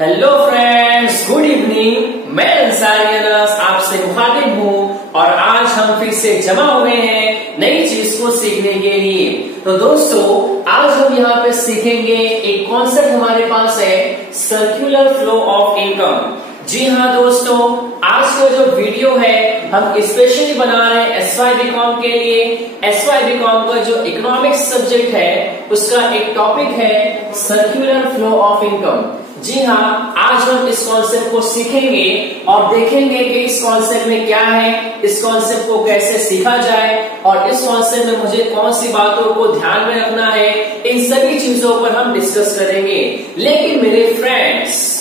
Hello friends, good evening. मैं अंसारी अनस आपसे मुखातिब हूँ और आज हम फिर से जमा हुए हैं नई चीज को सीखने के लिए। तो दोस्तों, आज हम यहाँ पे सीखेंगे एक कॉन्सेप्ट हमारे पास है, सर्कुलर फ्लो ऑफ इनकम। जी हाँ दोस्तों, आज का जो वीडियो है हम स्पेशली बना रहे हैं SYBCom के लिए। SYBCom का जो इकोनॉमिक्स सब्जेक्ट है उसका एक टॉपिक है सर्कुलर फ्लो ऑफ इनकम। जी हाँ, आज हम इस कॉन्सेप्ट को सीखेंगे और देखेंगे कि इस कॉन्सेप्ट में क्या है, इस कॉन्सेप्ट को कैसे सीखा जाए और इस कॉन्सेप्ट में मुझे कौन सी बातों को ध्यान में रखना है, इन सभी चीजों पर हम डिस्कस करेंगे। लेकिन मेरे फ्रेंड्स,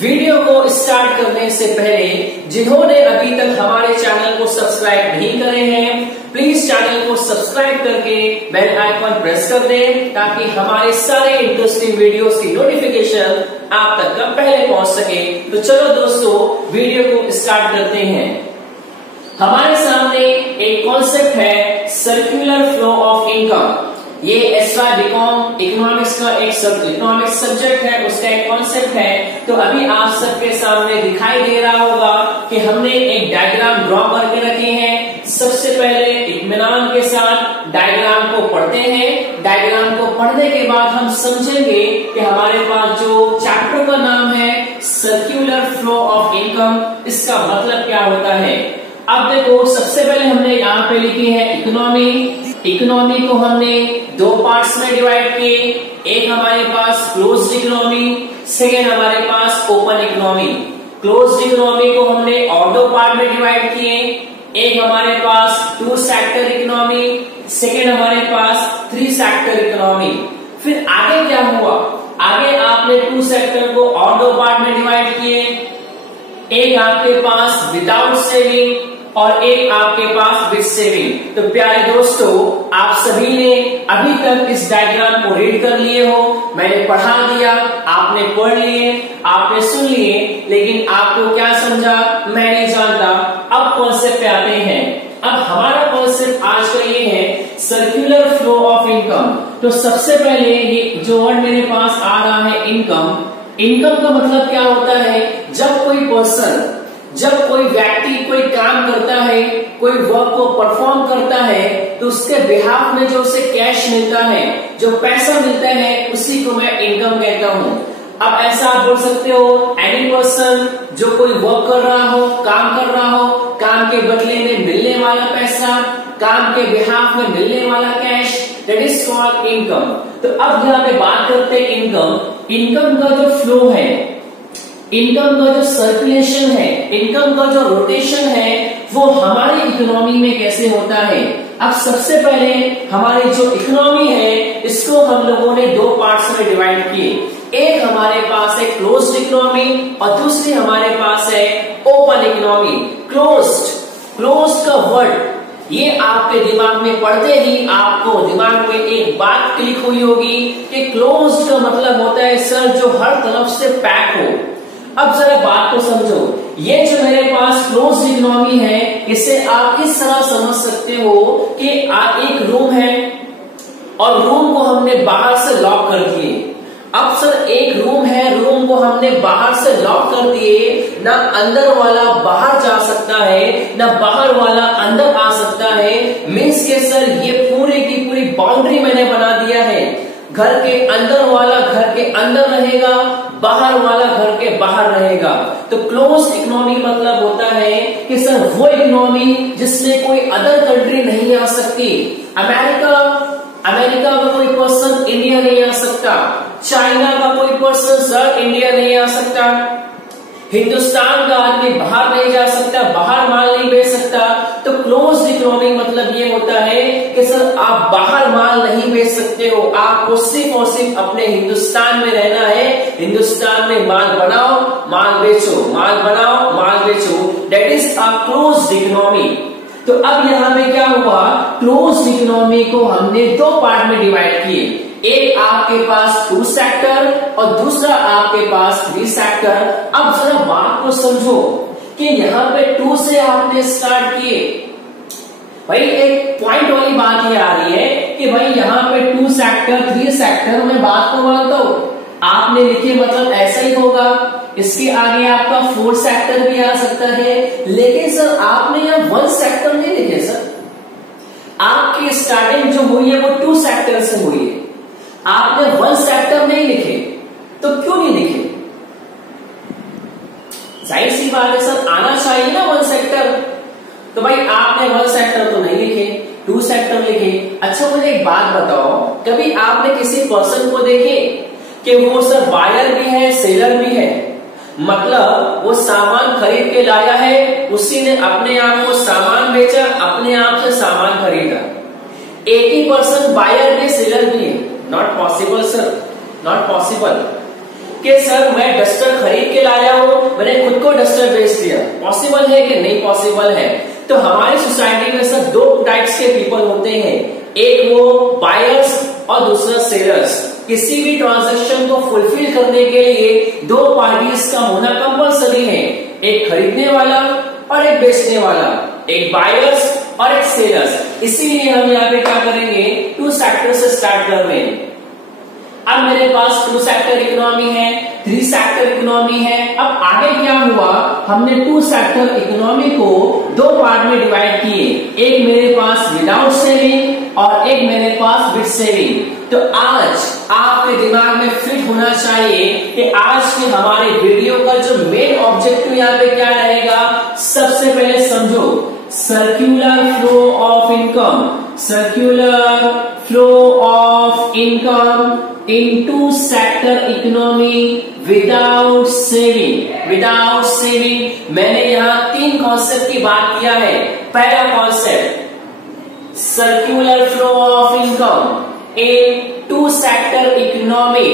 वीडियो को स्टार्ट करने से पहले जिन्होंने अभी तक हमारे चैनल को सब्सक्राइब नहीं करे हैं, प्लीज चैनल को सब्सक्राइब करके बेल आइकन प्रेस कर दें ताकि हमारे सारे इंटरेस्टिंग वीडियोस की नोटिफिकेशन आप तक का पहले पहुंच सके। तो चलो दोस्तों, वीडियो को स्टार्ट करते हैं। हमारे सामने एक कॉन्सेप्ट है सर्कुलर फ्लो ऑफ इनकम। ये SYBCom इकोनॉमिक्स का एक इकोनॉमिक्स सब्जेक्ट है, उसका एक कॉन्सेप्ट है। तो अभी आप सबके सामने दिखाई दे रहा होगा कि हमने एक डायग्राम ड्रॉ करके रखे हैं। सबसे पहले इत्मीनान के साथ डायग्राम को पढ़ते हैं। डायग्राम को पढ़ने के बाद हम समझेंगे कि हमारे पास जो चैप्टर का नाम है सर्कुलर फ्लो ऑफ इनकम, इसका मतलब क्या होता है। अब देखो, सबसे पहले हमने यहाँ पे लिखी है इकोनॉमी। इकोनॉमी को हमने दो पार्ट्स में डिवाइड किए। एक हमारे पास क्लोज्ड इकोनॉमी, सेकेंड हमारे पास ओपन इकोनॉमी। क्लोज्ड इकोनॉमी को हमने और दो पार्ट में डिवाइड किए। एक हमारे पास टू सेक्टर इकोनॉमी, सेकेंड हमारे पास थ्री सेक्टर इकोनॉमी। फिर आगे क्या हुआ, आगे आपने टू सेक्टर को और दो पार्ट में डिवाइड किए। एक आपके पास विदाउट सेविंग और एक आपके पास विद सेविंग। तो प्यारे दोस्तों, आप सभी ने अभी तक इस डायग्राम को रीड कर लिए हो। मैंने पढ़ा दिया, आपने पढ़ लिए, आपने सुन लिए, लेकिन आपको क्या समझा मैं नहीं जानता। अब कॉन्सेप्ट पे आते हैं। अब हमारा कॉन्सेप्ट आज का ये है सर्कुलर फ्लो ऑफ इनकम। तो सबसे पहले ये जो वर्ड मेरे पास आ रहा है इनकम, इनकम का मतलब क्या होता है, जब कोई पर्सन, जब कोई व्यक्ति कोई काम करता है, कोई वर्क को परफॉर्म करता है, तो उसके बिहाफ में जो उसे कैश मिलता है, जो पैसा मिलता है, उसी को मैं इनकम कहता हूं। अब ऐसा आप बोल सकते हो, एनी पर्सन जो कोई वर्क कर रहा हो, काम कर रहा हो, काम के बदले में मिलने वाला पैसा, काम के बिहाफ में मिलने वाला cash, that is called income. तो अब यहाँ पे बात करते हैं इनकम। इनकम का जो फ्लो है, इनकम का जो सर्कुलेशन है, इनकम का जो रोटेशन है, वो हमारी इकोनॉमी में कैसे होता है। अब सबसे पहले हमारी जो इकोनॉमी है, इसको हम लोगों ने दो पार्ट्स में डिवाइड किए। एक हमारे पास है क्लोज्ड इकोनॉमी और दूसरी हमारे पास है ओपन इकोनॉमी। क्लोज्ड का वर्ड ये आपके दिमाग में पढ़ते ही आपको दिमाग में एक बात क्लिक हुई होगी कि क्लोज्ड का मतलब होता है सर जो हर तरफ से पैक हो। अब जरा बात को समझो, ये जो मेरे पास क्लोज्ड इकोनॉमी है, इसे आप इस तरह समझ सकते हो कि एक रूम है और रूम को हमने बाहर से लॉक कर दिए। अब सर एक रूम है, रूम को हमने बाहर से लॉक कर दिए, ना अंदर वाला बाहर जा सकता है, ना बाहर वाला अंदर आ सकता है। मीन्स के सर ये पूरी की पूरी बाउंड्री मैंने बना दिया है। घर के अंदर वाला घर के अंदर रहेगा, बाहर वाला घर के बाहर रहेगा। तो क्लोज इकोनॉमी मतलब होता है कि सर वो इकोनॉमी जिसमें कोई अदर कंट्री नहीं आ सकती। अमेरिका का कोई पर्सन इंडिया नहीं आ सकता, चाइना का कोई पर्सन सर इंडिया नहीं आ सकता, हिंदुस्तान का आदमी बाहर नहीं जा सकता, बाहर माल नहीं बेच सकता। तो क्लोज्ड इकोनॉमी मतलब ये होता है कि सर आप बाहर माल नहीं बेच सकते हो, आपको सिर्फ और सिर्फ अपने हिंदुस्तान में रहना है। हिंदुस्तान में माल बनाओ, माल बेचो, माल बनाओ, माल बेचो, that is a closed economy. तो अब यहाँ पे क्या हुआ, क्लोज्ड इकोनॉमी को हमने दो पार्ट में डिवाइड किए। एक आपके पास टू सेक्टर और दूसरा आपके पास थ्री सेक्टर। अब जरा बात को समझो कि यहाँ पे टू से आपने स्टार्ट किए। भाई एक पॉइंट वाली बात ये आ रही है कि भाई यहाँ पे टू सेक्टर थ्री सेक्टर, मैं बात को मानता हूं, आपने लिखे मतलब ऐसा ही होगा। इसके आगे आपका 4 सेक्टर भी आ सकता है, लेकिन सर आपने यहाँ 1 सेक्टर नहीं लिखे सर। आपकी स्टार्टिंग जो हुई है वो 2 सेक्टर से हुई है, आपने 1 सेक्टर नहीं लिखे। तो क्यों नहीं लिखे? जाहिर सी बात है सर, आना चाहिए ना 1 सेक्टर। तो भाई आपने 1 सेक्टर तो नहीं लिखे, 2 सेक्टर लिखे। अच्छा मुझे एक बात बताओ, कभी आपने किसी पर्सन को देखे कि वो सर बायर भी है सेलर भी है? मतलब वो सामान खरीद के लाया है, उसी ने अपने आप को सामान बेचा, अपने आप से सामान खरीदा। एक ही पर्सन बायर भी सेलर भी है? Not possible sir, not possible. कि सर मैं डस्टर खरीद के लाया हूं, मैंने खुद को डस्टर बेच दिया। पॉसिबल है कि नहीं पॉसिबल है? तो हमारी सोसाइटी में सर 2 टाइप्स के पीपल होते हैं, एक वो बायर्स और दूसरा सेलर्स। किसी भी ट्रांजैक्शन को फुलफिल करने के लिए 2 पार्टीज का होना कंपल्सरी है, एक खरीदने वाला और एक बेचने वाला, एक बायर्स और एक सेलर्स। इसीलिए हम यहाँ पे क्या करेंगे, 2 सेक्टर से स्टार्ट कर रहे हैं। अब मेरे पास 2 सेक्टर इकोनॉमी है, 3 सेक्टर इकोनॉमी है। अब आगे क्या हुआ, हमने 2 सेक्टर इकोनॉमी को 2 पार्ट में डिवाइड किए, एक मेरे पास विदाउट सेविंग और एक मेरे पास विद सेविंग। तो आज आपके दिमाग में फिट होना चाहिए कि आज के हमारे वीडियो का जो मेन ऑब्जेक्टिव यहाँ पे क्या रहेगा। सबसे पहले समझो, circular flow of income, circular flow of income into sector economy without saving, without saving। मैंने यहाँ 3 कॉन्सेप्ट की बात किया है। पहला concept circular flow of income in 2 sector economy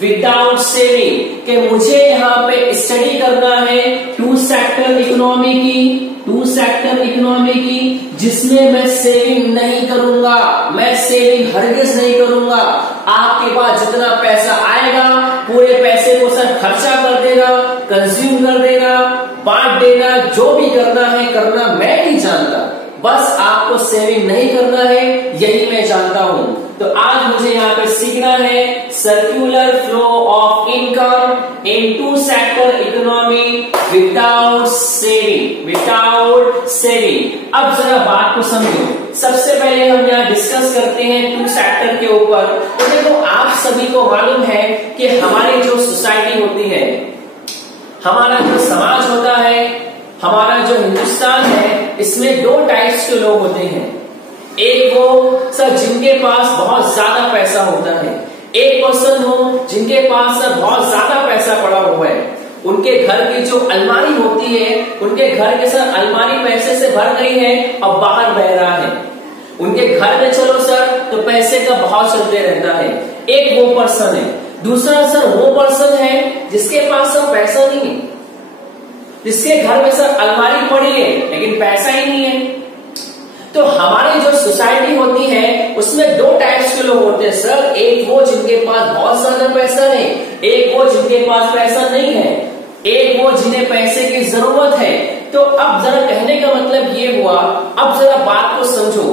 without saving, कि मुझे यहाँ पे स्टडी करना है 2 सेक्टर इकोनॉमी की, 2 सेक्टर इकोनॉमी की, जिसमें मैं सेविंग नहीं करूंगा, मैं सेविंग हरगिज नहीं करूंगा। आपके पास जितना पैसा आएगा पूरे पैसे को सर खर्चा कर देना, कंज्यूम कर देना, बांट देना, जो भी करना है करना, मैं नहीं जानता। बस आपको सेविंग नहीं करना है, यही मैं जानता हूं। तो आज मुझे यहाँ पे सीखना है circular flow of income in 2 sector economy without saving, without saving. अब जरा बात को समझो। सबसे पहले हम यहाँ डिस्कस करते हैं 2 सेक्टर के ऊपर। तो देखो आप सभी को मालूम है कि हमारी जो सोसाइटी होती है, हमारा जो समाज होता है, हमारा जो हिंदुस्तान है, इसमें 2 टाइप्स के लोग होते हैं। एक वो सर जिनके पास बहुत ज्यादा पैसा होता है, एक पर्सन हो जिनके पास सर बहुत ज्यादा पैसा पड़ा हुआ है, उनके घर की जो अलमारी होती है, उनके घर के सर अलमारी पैसे से भर गई है और बाहर बह रहा है। उनके घर में चलो सर तो पैसे का भाव चलते रहता है। एक वो पर्सन है। दूसरा सर वो पर्सन है जिसके पास सर पैसा नहीं है, जिसके घर में सर अलमारी पड़ी है लेकिन पैसा ही नहीं है। तो हमारी जो सोसाइटी होती है उसमें 2 टाइप्स के लोग होते हैं सर। एक वो जिनके पास बहुत ज्यादा पैसा है, एक वो जिनके पास पैसा नहीं है, एक वो जिन्हें पैसे की जरूरत है। तो अब जरा कहने का मतलब ये हुआ, अब जरा बात को समझो।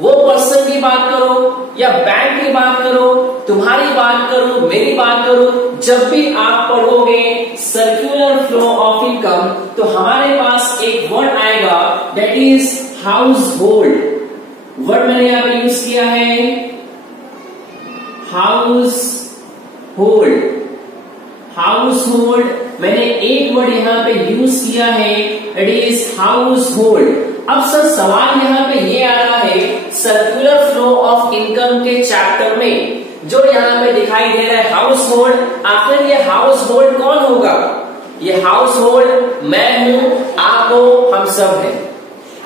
वो पर्सन की बात करो या बैंक की बात करो, तुम्हारी बात करो, मेरी बात करो, जब भी आप पढ़ोगे सर्क्यूलर फ्लो ऑफ इनकम तो हमारे पास एक वर्ड आएगा, that is house hold. Word मैंने यहां पे यूज किया है हाउस होल्ड। हाउस होल्ड मैंने एक वर्ड यहां पे यूज किया है, इट इज हाउस होल्ड। अब सर सवाल यहां पे ये आ रहा है सर्कुलर फ्लो ऑफ इनकम के चैप्टर में जो यहां पे दिखाई दे रहा है हाउस होल्ड, आखिर ये हाउस होल्ड कौन होगा? ये हाउस होल्ड मैं हूं, आप हो, हम सब हैं।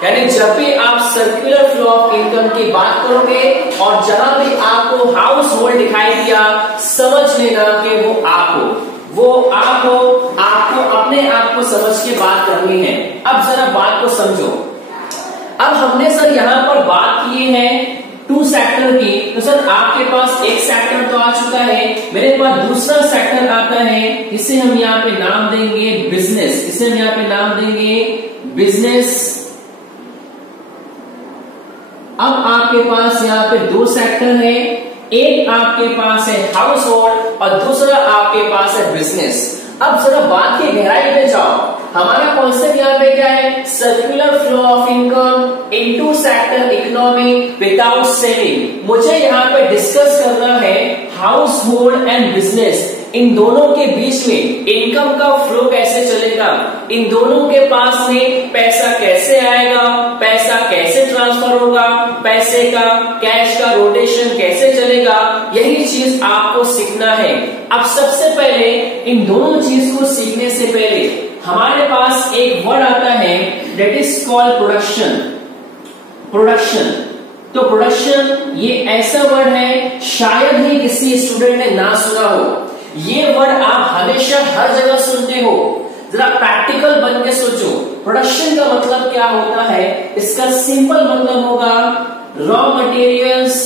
यानी जब भी आप सर्कुलर फ्लो ऑफ इनकम की बात करोगे और जहां भी आपको हाउस होल्ड दिखाई दिया, समझ लेना कि वो आप हो, वो आप हो। आपको अपने आप को समझ के बात करनी है। अब जरा बात को समझो। अब हमने सर यहां पर बात की है 2 सेक्टर की, तो सर आपके पास एक सेक्टर तो आ चुका है, मेरे पास दूसरा सेक्टर आता है, इसे हम यहाँ पे नाम देंगे बिजनेस। इसे हम यहाँ पे नाम देंगे बिजनेस। अब आपके पास यहाँ पे 2 सेक्टर है, एक आपके पास है हाउस होल्ड और दूसरा आपके पास है बिजनेस। अब जरा बात की गहराई में जाओ, हमारा कॉन्सेप्ट यहाँ पे क्या है, circular flow of income into sector economy without saving. मुझे यहाँ पे डिस्कस करना है हाउस होल्ड एंड बिजनेस, इन दोनों के बीच में इनकम का फ्लो कैसे चलेगा, इन दोनों के पास में पैसा कैसे आएगा, पैसा कैसे ट्रांसफर होगा, पैसे का कैश का रोटेशन कैसे चलेगा, यही चीज आपको सीखना है। अब सबसे पहले इन दोनों चीज को सीखने से पहले हमारे पास एक वर्ड आता है that is called production. Production, तो प्रोडक्शन ये ऐसा वर्ड है शायद ही किसी स्टूडेंट ने ना सुना हो। ये वर्ड आप हमेशा हर जगह सुनते हो। जरा प्रैक्टिकल बन के सोचो, प्रोडक्शन का मतलब क्या होता है। इसका सिंपल मतलब होगा raw materials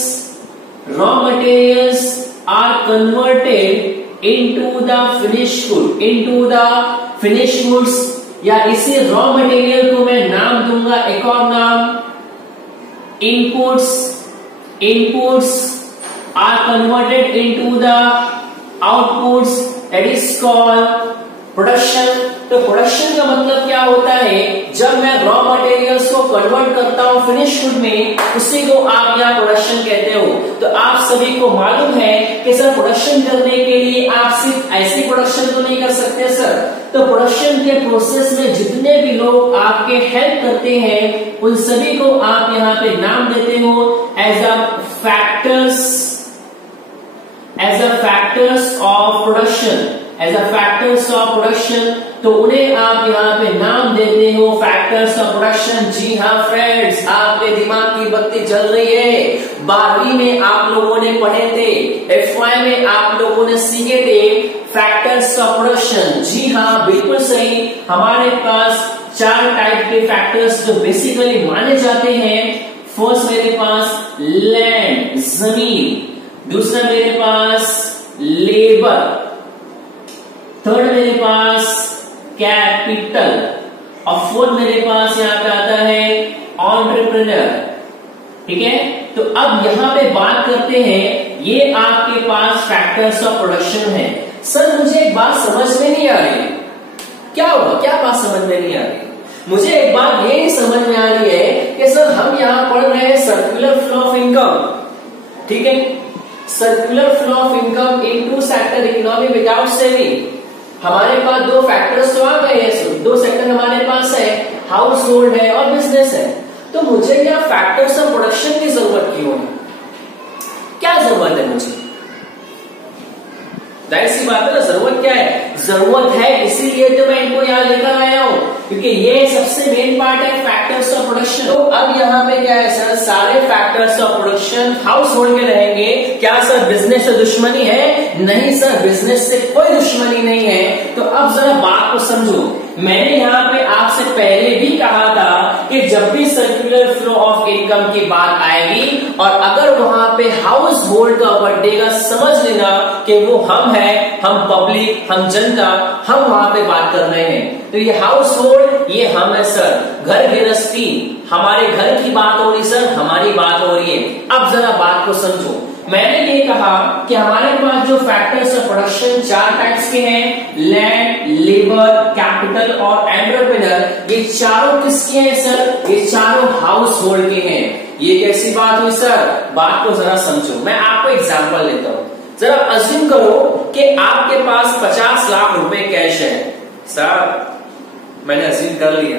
are converted into the finish goods, या इसी रॉ मटेरियल को मैं नाम दूंगा, एक और नाम, inputs are converted into the outputs, that is called production. तो प्रोडक्शन का मतलब क्या होता है, जब मैं रॉ मटेरियल्स को कन्वर्ट करता हूं फिनिश गुड में, उसी को आप यहाँ प्रोडक्शन कहते हो। तो आप सभी को मालूम है कि सर प्रोडक्शन करने के लिए आप सिर्फ ऐसी प्रोडक्शन तो नहीं कर सकते सर। तो प्रोडक्शन के प्रोसेस में जितने भी लोग आपके हेल्प करते हैं उन सभी को आप यहाँ पे नाम देते हो as a factors of production, तो उन्हें आप यहाँ पे नाम देते हो फैक्टर्स ऑफ प्रोडक्शन। जी हाँ फ्रेंड्स, आपके दिमाग की बत्ती जल रही है। 12वीं में आप लोगों ने पढ़े थे, FY में आप लोगों ने सीखे थे फैक्टर्स ऑफ प्रोडक्शन। जी हाँ बिल्कुल सही। हमारे पास 4 टाइप के फैक्टर्स जो बेसिकली माने जाते हैं। फर्स्ट मेरे पास लैंड जमीन, दूसरा मेरे पास लेबर, थर्ड मेरे पास कैपिटल, और फोर्थ मेरे पास यहाँ पे आता है एंटरप्रेन्योर। ठीक है, तो अब यहाँ पे बात करते हैं, ये आपके पास फैक्टर्स ऑफ प्रोडक्शन है। सर मुझे एक बात समझ में नहीं आ रही, क्या हुआ, क्या बात समझ में नहीं आ रही? मुझे एक बात ये नहीं समझ में आ रही है कि सर हम यहाँ पढ़ रहे हैं सर्कुलर फ्लो ऑफ इनकम, ठीक है, circular flow of income into sector economy without saving. हमारे पास 2 फैक्टर्स तो आ गए हैं, 2 सेक्टर हमारे पास है, हाउस होल्ड है और बिजनेस है। तो मुझे क्या फैक्टर्स ऑफ प्रोडक्शन की जरूरत क्यों है, क्या जरूरत है मुझे? जाहिर सी बात है ना, जरूरत क्या है, जरूरत है इसीलिए तो मैं इनको यहाँ लेकर आया हूँ, क्योंकि ये सबसे मेन पार्ट है फैक्टर्स ऑफ प्रोडक्शन। तो अब यहाँ पे क्या है सर, सारे factors of production house hold के रहेंगे। क्या सर बिजनेस से दुश्मनी है? नहीं सर, बिजनेस से कोई दुश्मनी नहीं है। तो अब जरा बात को समझो, मैंने यहाँ पे आपसे पहले भी कहा था कि जब भी सर्कुलर फ्लो ऑफ इनकम की बात आएगी और अगर वहां पे हाउस होल्ड का बढ़ेगा, समझ लेना कि वो हम है, हम पब्लिक, हम जनता, हम वहां पे बात कर रहे हैं। तो ये हाउस होल्ड ये हम है सर, घर गृहस्थी, हमारे घर की बात हो रही सर, हमारी बात हो रही है। अब जरा बात को समझो, मैंने ये कहा कि हमारे पास जो फैक्टर्स ऑफ प्रोडक्शन 4 टाइप्स के हैं, लैंड, लेबर, कैपिटल और एंटरप्रेन्योर। ये चारों किसके हैं सर? ये चारों हाउस होल्ड के हैं। ये कैसी बात हुई सर? बात को जरा समझो, मैं आपको एग्जांपल लेता हूं। जरा अज्यूम करो कि आपके पास 50 लाख रुपए कैश है। सर मैंने अज्यूम कर लिया,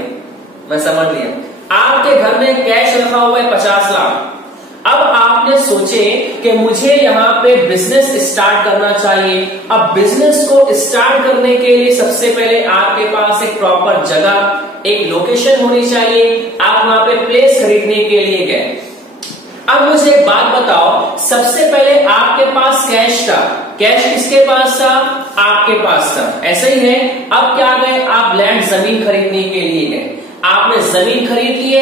मैं समझ लिया, आपके घर में कैश रखा हुआ है 50 लाख। अब आपने सोचे कि मुझे यहाँ पे बिजनेस स्टार्ट करना चाहिए। अब बिजनेस को स्टार्ट करने के लिए सबसे पहले आपके पास एक प्रॉपर जगह, एक लोकेशन होनी चाहिए। आप वहां पे प्लेस खरीदने के लिए गए। अब मुझे एक बात बताओ, सबसे पहले आपके पास कैश था, कैश किसके पास था? आपके पास था, ऐसा ही है। अब क्या गए, आप लैंड जमीन खरीदने के लिए गए, आपने जमीन खरीद लिए,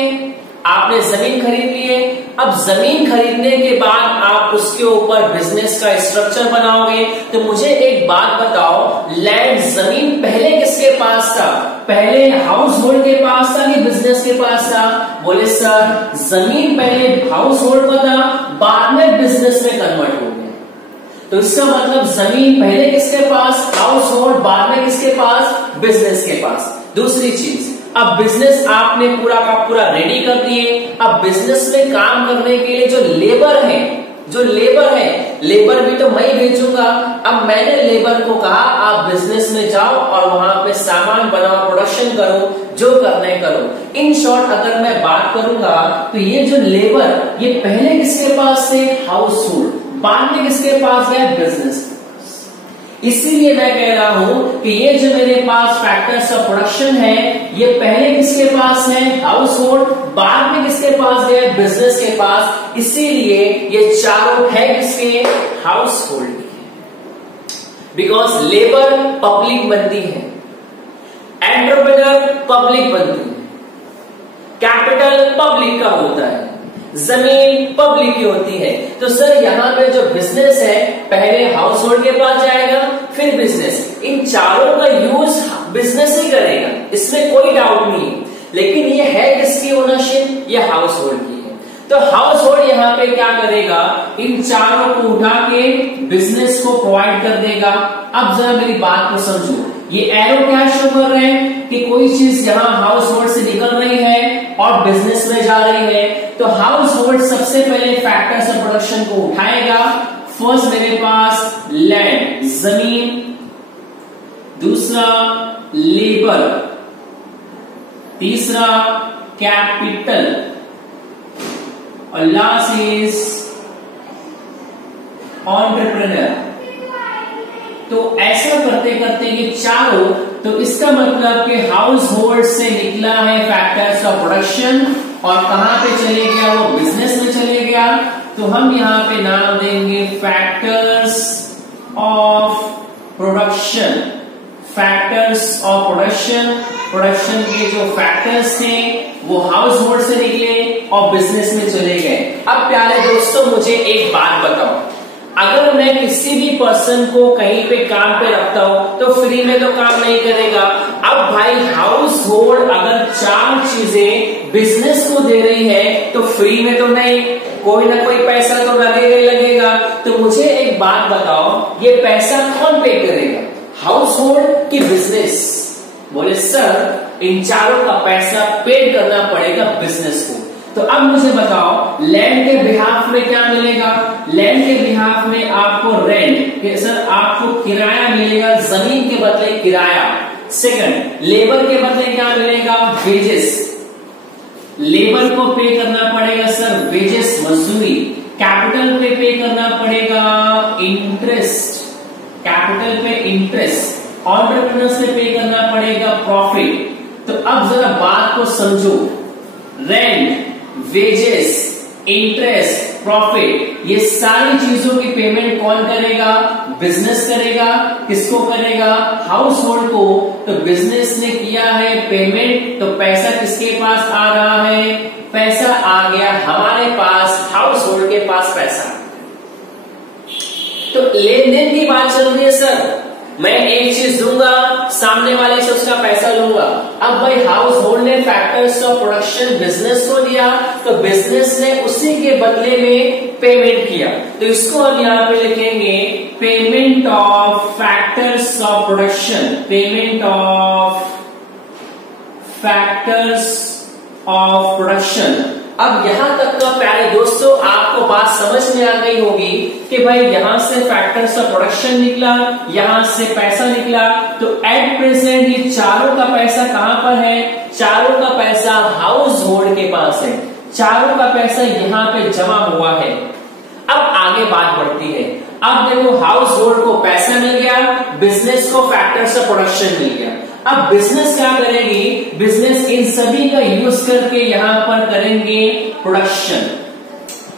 आपने जमीन खरीद लिए। अब जमीन खरीदने के बाद आप उसके ऊपर बिजनेस का स्ट्रक्चर बनाओगे। तो मुझे एक बात बताओ, लैंड जमीन पहले किसके पास था? पहले हाउस होल्ड के पास था कि बिजनेस के पास था? बोले सर जमीन पहले हाउस होल्ड का था, बाद में बिजनेस में कन्वर्ट हो गया। तो इसका मतलब जमीन पहले किसके पास, हाउस होल्ड, बाद में किसके पास, बिजनेस के पास। दूसरी चीज, अब बिजनेस आपने पूरा का पूरा रेडी कर दिए। अब बिजनेस में काम करने के लिए जो लेबर है, लेबर भी तो मैं ही भेजूंगा। अब मैंने लेबर को कहा आप बिजनेस में जाओ और वहां पे सामान बनाओ, प्रोडक्शन करो, जो करना है करो। इन शॉर्ट अगर मैं बात करूंगा तो ये जो लेबर, ये पहले किसके पास थे, हाउस होल्ड, बाद में किसके पास गया, बिजनेस। इसीलिए मैं कह रहा हूं कि ये जो मेरे पास फैक्टर्स ऑफ प्रोडक्शन है, ये पहले किसके पास है, हाउस होल्ड, बाद में किसके पास गए, बिजनेस के पास। इसीलिए ये चारों है किसके, हाउस होल्ड के। बिकॉज लेबर पब्लिक बनती है, एंटरप्रेन्योर पब्लिक बनती है, कैपिटल पब्लिक का होता है, जमीन पब्लिक की होती है। तो सर यहाँ पे जो बिजनेस है पहले हाउस होल्ड के पास जाएगा, फिर बिजनेस। इन चारों का यूज बिजनेस ही करेगा, इसमें कोई डाउट नहीं है। लेकिन ये है किसकी ओनरशिप, ये हाउस होल्ड की है। तो हाउस होल्ड यहाँ पे क्या करेगा, इन चारों को उठा के बिजनेस को प्रोवाइड कर देगा। अब जरा मेरी बात को समझो, ये एरो क्या शो कर रहे हैं कि कोई चीज यहाँ हाउस होल्ड से निकल रही है और बिजनेस में जा रही है। तो हाउस होल्ड सबसे पहले फैक्टर्स ऑफ प्रोडक्शन को उठाएगा। फर्स्ट मेरे पास लैंड, जमीन, दूसरा लेबर, तीसरा कैपिटल, और लास्ट इज एंटरप्रेन्योर। तो ऐसा करते करते ये चारों, तो इसका मतलब कि हाउस होल्ड से निकला है फैक्टर्स ऑफ प्रोडक्शन और कहां पे चले गया, वो बिजनेस में चले गया। तो हम यहां पे नाम देंगे factors of production. Factors of production, production के जो फैक्टर्स थे वो हाउस होल्ड से निकले और बिजनेस में चले गए। अब प्यारे दोस्तों मुझे एक बात बताओ, अगर मैं किसी भी पर्सन को कहीं पे काम पे रखता हूं तो फ्री में तो काम नहीं करेगा। अब भाई हाउस होल्ड अगर चार चीजें बिजनेस को दे रही है तो फ्री में तो नहीं, कोई ना कोई पैसा तो लगेगा ही लगेगा। तो मुझे एक बात बताओ, ये पैसा कौन पे करेगा, हाउस होल्ड की बिजनेस? बोले सर इन चारों का पैसा पेड करना पड़ेगा बिजनेस को। तो अब मुझे बताओ लैंड के बिहाफ में क्या मिलेगा, लैंड के बिहाफ में आपको रेंट, सर आपको किराया मिलेगा, जमीन के बदले किराया। सेकंड, लेबर के बदले क्या मिलेगा, वेजेस, लेबर को पे करना पड़ेगा सर वेजेस, मजदूरी। कैपिटल पे करना पड़ेगा इंटरेस्ट, कैपिटल पे इंटरेस्ट। एंटरप्रेन्योर्स से पे करना पड़ेगा प्रॉफिट। तो अब जरा बात को समझो, रेंट, वेजेस, इंटरेस्ट, प्रॉफिट, ये सारी चीजों की पेमेंट कौन करेगा, बिजनेस करेगा। किसको करेगा, हाउस होल्ड को। तो बिजनेस ने किया है पेमेंट, तो पैसा किसके पास आ रहा है, पैसा आ गया हमारे पास, हाउस होल्ड के पास पैसा। तो लेन देन की बात चल रही है सर, मैं एक चीज दूंगा, सामने वाले से उसका पैसा लूंगा। अब भाई हाउस होल्ड ने फैक्टर्स ऑफ प्रोडक्शन बिजनेस को दिया, तो बिजनेस ने उसी के बदले में पेमेंट किया। तो इसको हम यहां पे लिखेंगे payment of factors of production, payment of factors of production. अब यहां तक का प्यारे दोस्तों आपको बात समझ में आ गई होगी कि भाई यहां से फैक्टर्स ऑफ प्रोडक्शन निकला, यहां से पैसा निकला। तो एट प्रेजेंट ये चारों का पैसा कहां पर है, चारों का पैसा हाउस होल्ड के पास है, चारों का पैसा यहां पे जमा हुआ है। अब आगे बात बढ़ती है। अब देखो हाउस होल्ड को पैसा मिल गया, बिजनेस को फैक्टर्स ऑफ प्रोडक्शन मिल गया। अब बिजनेस क्या करेगी, बिजनेस इन सभी का यूज करके यहां पर करेंगे प्रोडक्शन,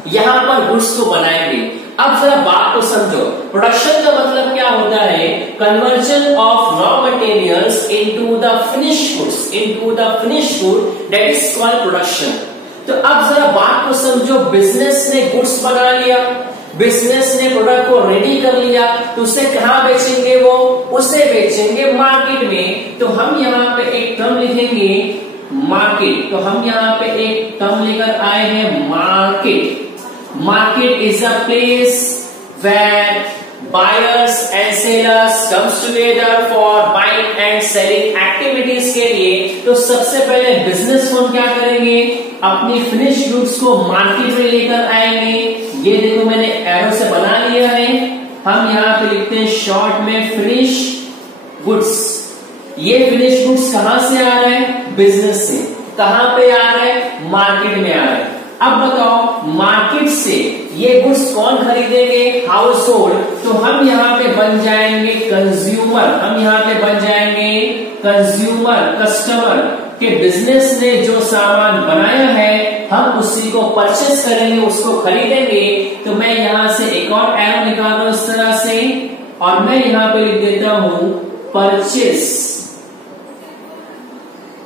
यहां पर गुड्स को बनाएंगे। अब जरा बात को समझो, प्रोडक्शन का मतलब क्या होता है, conversion of raw materials into the finished goods, into the finished good, that is called production. तो अब जरा बात को समझो, बिजनेस ने गुड्स बना लिया, बिजनेस ने प्रोडक्ट को रेडी कर लिया, तो उसे कहां बेचेंगे, वो उसे बेचेंगे मार्केट में। तो हम यहां पे एक टर्म लिखेंगे मार्केट, तो हम यहां पे एक टर्म लेकर आए हैं market. Market is a place where buyers and sellers comes together for buying and selling activities के लिए, तो सबसे पहले बिजनेस को क्या करेंगे, अपनी फिनिश गुड्स को मार्केट में लेकर आएंगे। ये देखो मैंने एरो से बना लिया है, हम यहाँ पे लिखते हैं शॉर्ट में फिनिश गुड्स। ये फिनिश गुड्स कहां से आ रहे हैं, बिजनेस से। कहां पे आ रहे हैं, मार्केट में आ रहे हैं। अब बताओ मार्केट से ये गुड्स कौन खरीदेंगे, हाउस होल्ड। तो हम यहाँ पे बन जाएंगे कंज्यूमर, हम यहाँ पे बन जाएंगे कंज्यूमर, कस्टमर के बिजनेस ने जो सामान बनाया है हम उसी को परचेस करेंगे, उसको खरीदेंगे। तो मैं यहाँ से एक और एरो निकाल रहा हूं इस तरह से, और मैं यहाँ पे लिख देता हूं purchase,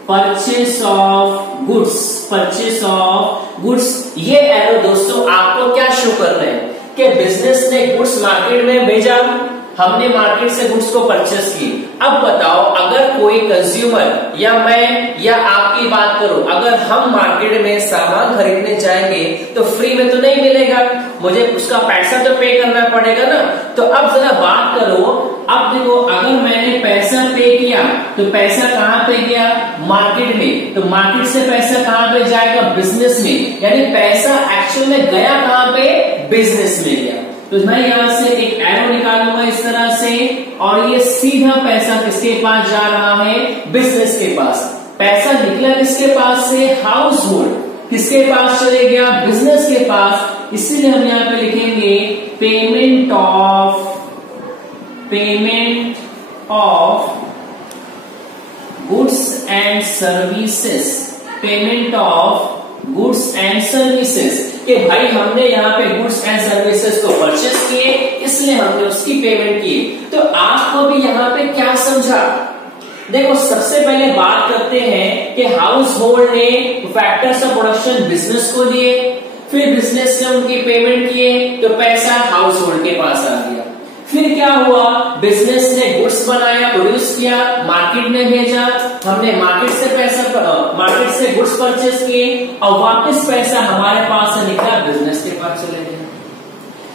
purchase of goods, purchase of goods. ये एरो दोस्तों आपको क्या शो कर रहे हैं कि बिजनेस ने गुड्स मार्केट में भेजा, हमने मार्केट से गुड्स को परचेस की। अब बताओ अगर कोई कंज्यूमर या मैं या आपकी बात करो, अगर हम मार्केट में सामान खरीदने जाएंगे तो फ्री में तो नहीं मिलेगा, मुझे उसका पैसा तो पे करना पड़ेगा ना। तो अब जरा बात करो, अब देखो अगर मैंने पैसा पे किया तो पैसा कहां पे गया, मार्केट में। तो मार्केट से पैसा कहां पे जाएगा, बिजनेस में। यानी पैसा एक्चुअल में गया कहां पे, बिजनेस में गया। तो मैं यहां से एक एरो निकालूंगा इस तरह से, और ये सीधा पैसा किसके पास जा रहा है, बिजनेस के पास। पैसा निकला किसके पास से, हाउस होल्ड किसके पास चले गया, बिजनेस के पास। इसीलिए हम यहाँ पे लिखेंगे payment of goods and services, payment of goods and services. कि भाई हमने यहाँ पे गुड्स एंड सर्विसेज को परचेस किए, इसलिए हमने उसकी पेमेंट की। तो आपको भी यहाँ पे क्या समझा, देखो सबसे पहले बात करते हैं कि हाउस होल्ड ने फैक्टर्स ऑफ प्रोडक्शन बिजनेस को दिए, फिर बिजनेस ने उनकी पेमेंट किए, तो पैसा हाउस होल्ड के पास आ गया। फिर क्या हुआ, बिजनेस ने गुड्स बनाया, प्रोड्यूस किया, मार्केट में भेजा, हमने मार्केट से गुड्स परचेस किए, और वापस पैसा हमारे पास से निकला, बिजनेस के पास चले गया।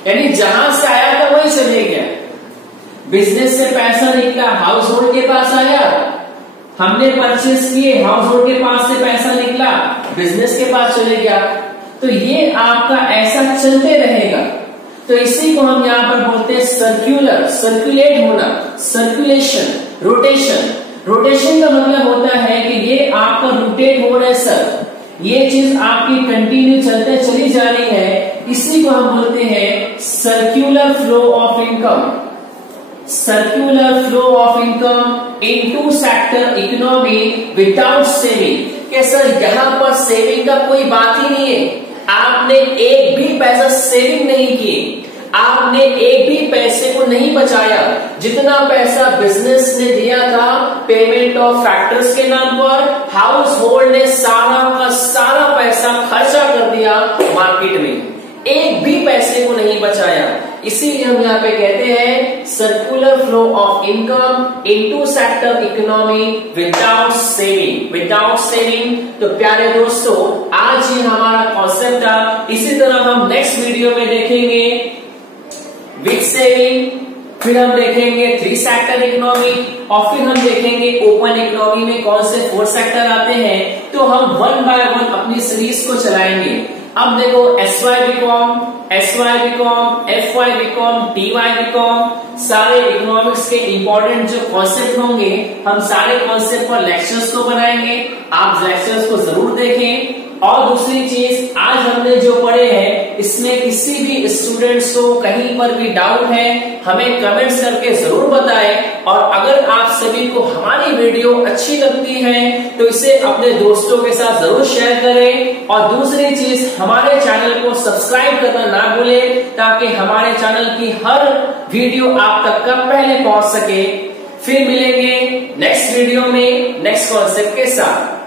यानी जहां से आया था वही चले गया। बिजनेस से पैसा निकला, हाउस होल्ड के पास आया, हमने परचेस किए, हाउस होल्ड के पास से पैसा निकला, बिजनेस के पास चले गया। तो ये आपका ऐसा चलते रहेगा। तो इसी को हम यहाँ पर बोलते हैं सर्क्यूलर, सर्कुलेट होना, सर्कुलेशन, रोटेशन। रोटेशन का मतलब होता है कि ये आपका रोटेट हो रहा है सर, ये चीज आपकी कंटिन्यू चलते चली जा रही है, इसी को हम बोलते हैं circular flow of income, circular flow of income into sector economy without saving. कि सर यहाँ पर सेविंग का कोई बात ही नहीं है, आपने एक भी पैसा सेविंग नहीं किए, आपने एक भी पैसे को नहीं बचाया। जितना पैसा बिजनेस ने दिया था पेमेंट ऑफ फैक्टर्स के नाम पर, हाउस होल्ड ने सारा का सारा पैसा खर्चा कर दिया मार्केट में, एक भी पैसे को नहीं बचाया। इसीलिए हम यहाँ पे कहते हैं circular flow of income into sector economy without saving, without saving. तो प्यारे दोस्तों आज ये हमारा कॉन्सेप्ट था। इसी तरह हम नेक्स्ट वीडियो में देखेंगे विद सेविंग, फिर हम देखेंगे 3 सेक्टर इकोनॉमी, और फिर हम देखेंगे ओपन इकोनॉमी में कौन से 4 सेक्टर आते हैं। तो हम 1 बाय 1 अपनी सीरीज को चलाएंगे। अब देखो SY B Com, SY B Com, FY B Com, TY B Com, सारे इकोनॉमिक्स के इंपॉर्टेंट जो कॉन्सेप्ट होंगे हम सारे कॉन्सेप्ट पर लेक्चर्स को बनाएंगे। आप लेक्चर्स को जरूर देखें। और दूसरी चीज आज हमने जो पढ़े हैं इसमें किसी भी स्टूडेंट्स को कहीं पर भी डाउट है हमें कमेंट्स करके जरूर बताएं। और अगर आप सभी को हमारी वीडियो अच्छी लगती है तो इसे अपने दोस्तों के साथ जरूर शेयर करें। और दूसरी चीज हमारे चैनल को सब्सक्राइब करना ना भूलें ताकि हमारे चैनल की हर वीडियो आप तक का पहले पहुंच सके। फिर मिलेंगे नेक्स्ट वीडियो में नेक्स्ट कॉन्सेप्ट के साथ।